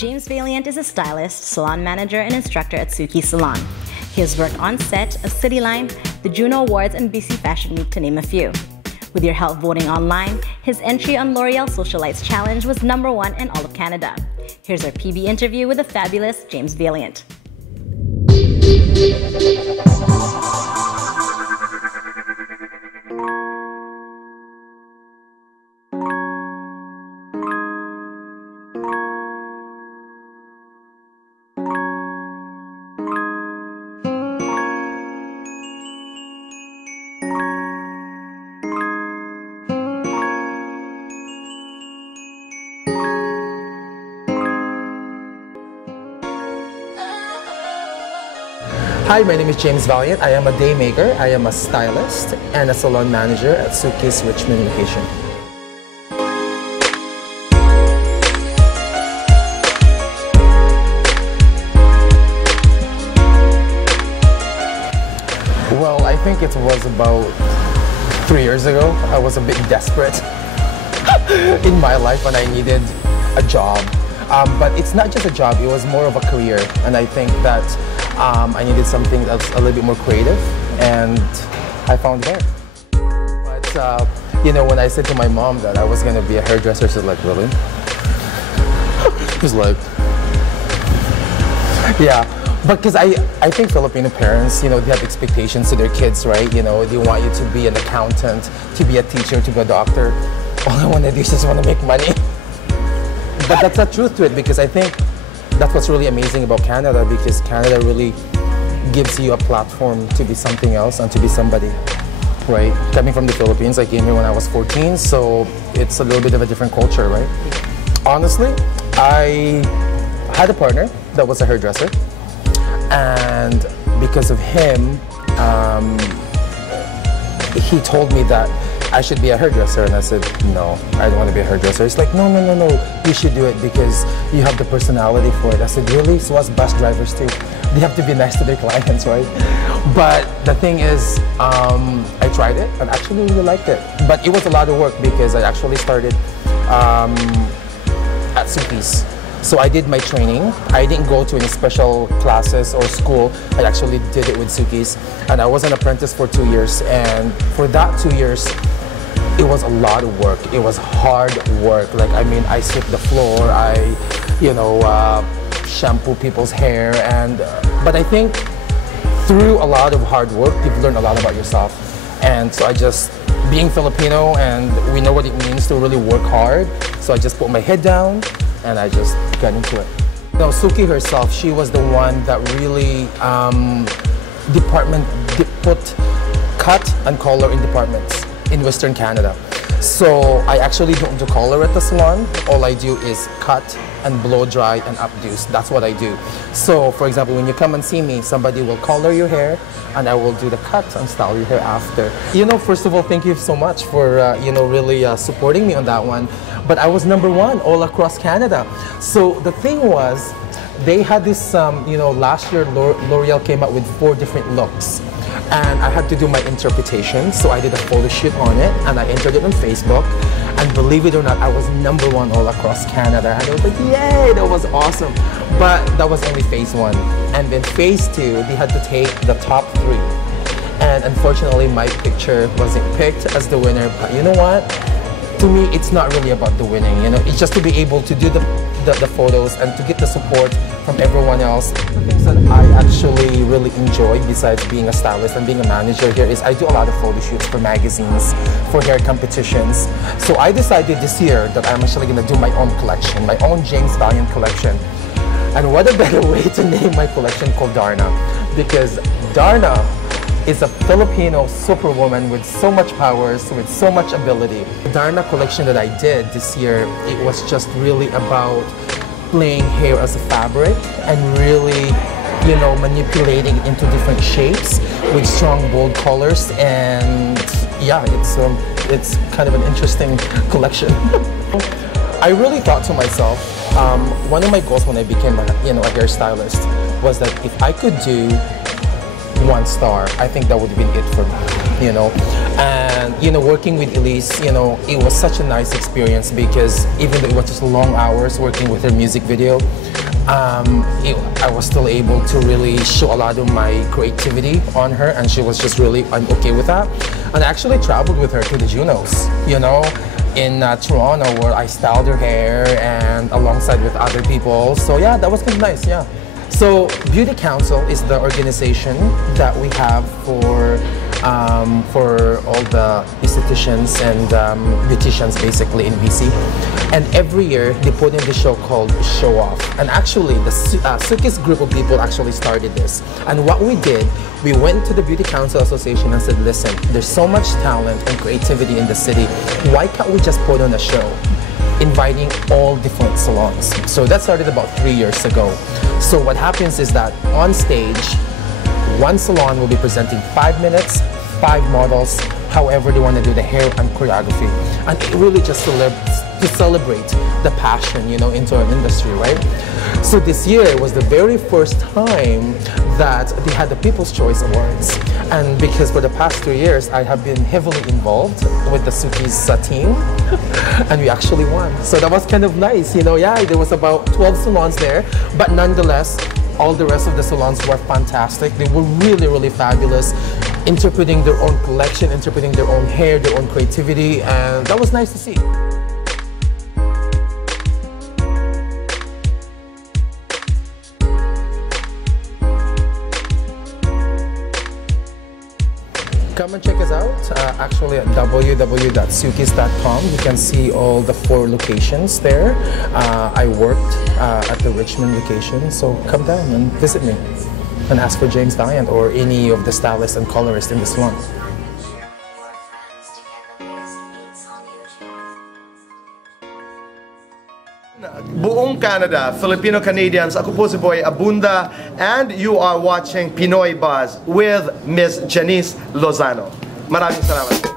James Valiant is a stylist, salon manager, and instructor at Suki Salon. He has worked on set of Cityline, the Juno Awards, and BC Fashion Week, to name a few. With your help voting online, his entry on L'Oreal Socialites Challenge was #1 in all of Canada. Here's our PB interview with the fabulous James Valiant. Hi, my name is James Valiant. I am a day maker, I am a stylist, and a salon manager at Suki's Richmond location. Well, I think it was about 3 years ago. I was a bit desperate in my life when I needed a job. But it's not just a job, it was more of a career. And I think that I needed something that's a little bit more creative, and I found hair. But, you know, when I said to my mom that I was gonna be a hairdresser, she's like, really? She's like, yeah. Because I think Filipino parents, you know, they have expectations to their kids, right? You know, they want you to be an accountant, to be a teacher, to be a doctor. All I want to do is just want to make money. But that's the truth to it, because I think that's what's really amazing about Canada, because Canada really gives you a platform to be something else and to be somebody, right? Coming from the Philippines, I came here when I was 14, so it's a little bit of a different culture, right? Honestly, I had a partner that was a hairdresser, and because of him, he told me that I should be a hairdresser, and I said, no, I don't want to be a hairdresser. He's like, no, you should do it because you have the personality for it. I said, really? So us bus drivers too. They have to be nice to their clients, right? But the thing is, I tried it and actually really liked it. But it was a lot of work because I actually started at Suki's. So I did my training. I didn't go to any special classes or school. I actually did it with Suki's. And I was an apprentice for 2 years. And for that 2 years, it was a lot of work. It was hard work. Like, I mean, I sweep the floor, shampoo people's hair, but I think through a lot of hard work, you've learned a lot about yourself. And so being Filipino, and we know what it means to really work hard, so I just put my head down and I just got into it. Now, Suki herself, she was the one that really put cut and color in departments in Western Canada. So I actually don't do color at the salon. All I do is cut and blow dry and updo. That's what I do. So for example, when you come and see me, somebody will color your hair and I will do the cut and style your hair after. You know, first of all, thank you so much for really supporting me on that one. But I was #1 all across Canada. So the thing was, they had this, last year L'Oreal came out with 4 different looks. And I had to do my interpretation, so I did a photo shoot on it, and I entered it on Facebook. And believe it or not, I was #1 all across Canada. And I was like, yay, that was awesome. But that was only phase 1. And then phase 2, they had to take the top 3. And unfortunately, my picture wasn't picked as the winner. But you know what? To me, it's not really about the winning. You know, it's just to be able to do the photos and to get the support from everyone else. The things that I actually really enjoy, besides being a stylist and being a manager here, is I do a lot of photo shoots for magazines, for hair competitions. So I decided this year that I'm actually going to do my own collection, my own James Valiant collection. And what a better way to name my collection called Darna, because Darna is a Filipino superwoman with so much powers, with so much ability. The Darna collection that I did this year, it was just really about playing hair as a fabric and really, manipulating it into different shapes with strong, bold colors. And yeah, it's kind of an interesting collection. I really thought to myself, one of my goals when I became a hairstylist was that if I could do one star, I think that would have been it for me, you know. And, you know, working with Elise, you know, it was such a nice experience because even though it was just long hours working with her music video, I was still able to really show a lot of my creativity on her, and she was just really okay with that. And I actually traveled with her to the Junos, you know, in Toronto, where I styled her hair and alongside with other people. So yeah, that was kind of nice, yeah. So Beauty Council is the organization that we have for all the estheticians and beauticians basically in BC. And every year they put in the show called Show Off. And actually the Suki's group of people actually started this. And what we did, we went to the Beauty Council Association and said, listen, there's so much talent and creativity in the city. Why can't we just put on a show inviting all different salons? So that started about 3 years ago. So what happens is that on stage, one salon will be presenting 5 minutes, 5 models, however they want to do the hair and choreography. And it really just to celebrate the passion, you know, into our industry, right? So this year was the very first time that they had the People's Choice Awards. And because for the past 2 years, I have been heavily involved with the Suki's team, and we actually won. So that was kind of nice, you know, yeah, there was about 12 salons there, but nonetheless, all the rest of the salons were fantastic. They were really, really fabulous, interpreting their own collection, interpreting their own hair, their own creativity, and that was nice to see. Come and check us out, actually at www.sukis.com. You can see all the 4 locations there. I worked at the Richmond location, so come down and visit me and ask for James Valiant or any of the stylists and colorists in the salon. Buong Canada, Filipino-Canadians, ako po si Boy Abunda, and you are watching Pinoy Buzz with Ms. Janice Lozano. Maraming salamat.